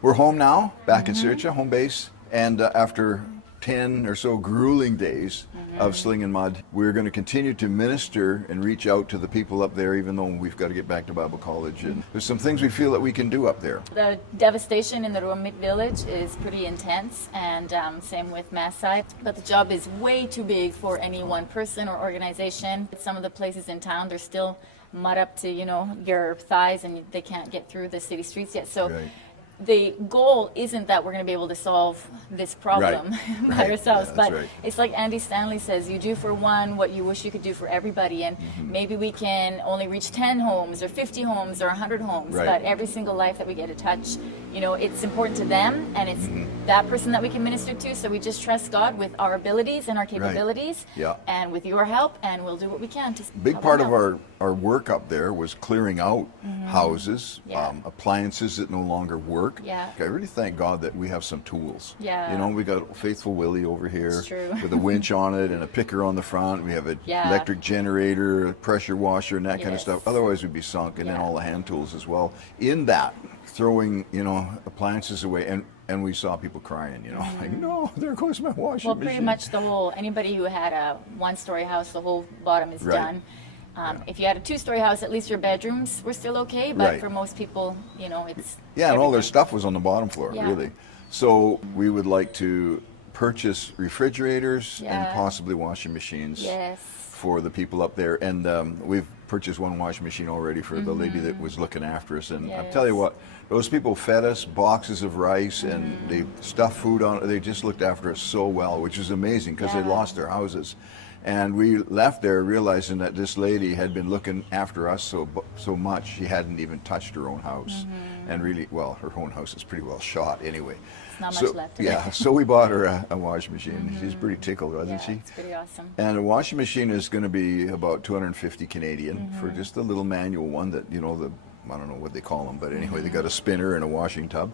We're home now, back in Sriracha, home base, and after 10 or so grueling days of slinging mud, we're going to continue to minister and reach out to the people up there, even though we've got to get back to Bible college. And there's some things we feel that we can do up there. The devastation in the Rumit village is pretty intense, and same with Masai. But the job is way too big for any one person or organization. Some of the places in town, they're still mud up to, your thighs, and they can't get through the city streets yet. So. Right. The goal isn't that we're going to be able to solve this problem by ourselves, but it's like Andy Stanley says, you do for one what you wish you could do for everybody, and maybe we can only reach 10 homes or 50 homes or 100 homes, but every single life that we get to touch, it's important to them, and it's that person that we can minister to, so we just trust God with our abilities and our capabilities, and with your help, and we'll do what we can to big part of our work up there was clearing out houses, appliances that no longer work. Yeah. I really thank God that we have some tools. Yeah. We got Faithful Willie over here with a winch on it and a picker on the front. We have an electric generator, a pressure washer, and that kind of stuff. Otherwise, we'd be sunk. And then all the hand tools as well. In that, throwing appliances away, and we saw people crying. Like, no, there goes my washing machine. Well, pretty much anybody who had a one-story house, the whole bottom is done. If you had a two-story house, at least your bedrooms were still okay, but for most people, it's and all their stuff was on the bottom floor, really. So we would like to purchase refrigerators and possibly washing machines for the people up there. And we've purchased one washing machine already for the lady that was looking after us. And I'll tell you what, those people fed us boxes of rice and they stuffed food on it. They just looked after us so well, which is amazing because they lost their houses. And we left there realizing that this lady had been looking after us so much she hadn't even touched her own house. And really, well, her own house is pretty well shot anyway. Not much left. So we bought her a washing machine. She's pretty tickled, wasn't she? It's pretty awesome. And a washing machine is going to be about 250 Canadian for just a little manual one that, I don't know what they call them, but anyway, they got a spinner and a washing tub.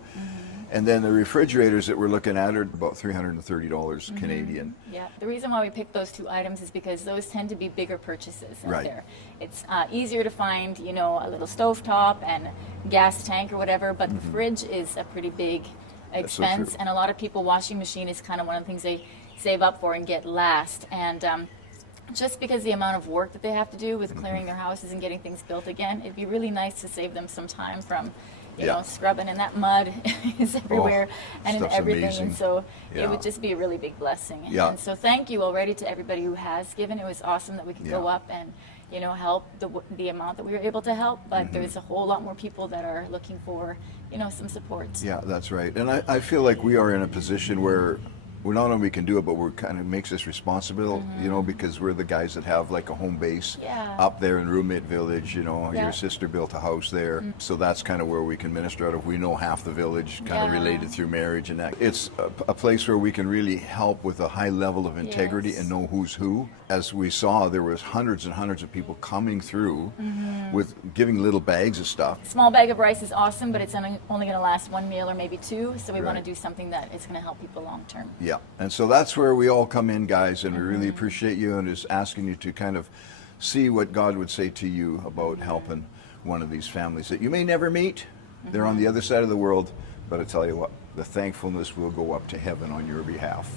And then the refrigerators that we're looking at are about $330 Canadian. Yeah, the reason why we picked those two items is because those tend to be bigger purchases out there. It's easier to find, a little stovetop and gas tank or whatever, but the fridge is a pretty big expense, and a lot of people, washing machine is kind of one of the things they save up for and get last. And just because the amount of work that they have to do with clearing their houses and getting things built again, it'd be really nice to save them some time from scrubbing, and that mud is everywhere and in everything. Amazing. And so it would just be a really big blessing. And so thank you already to everybody who has given. It was awesome that we could go up and help the amount that we were able to help, but there's a whole lot more people that are looking for some support. Yeah, that's right. And I feel like we are in a position where not only we can do it, but we're kind of makes us responsible, because we're the guys that have like a home base up there in Rumit Village. Your sister built a house there, so that's kind of where we can minister out of. We know half the village, kind of related through marriage, and that it's a place where we can really help with a high level of integrity and know who's who. As we saw, there was hundreds and hundreds of people coming through with giving little bags of stuff. Small bag of rice is awesome, but it's only going to last one meal or maybe two, so we want to do something that is going to help people long term. Yeah, and so that's where we all come in, guys, and we really appreciate you and just asking you to kind of see what God would say to you about helping one of these families that you may never meet. They're on the other side of the world, but I tell you what, the thankfulness will go up to heaven on your behalf.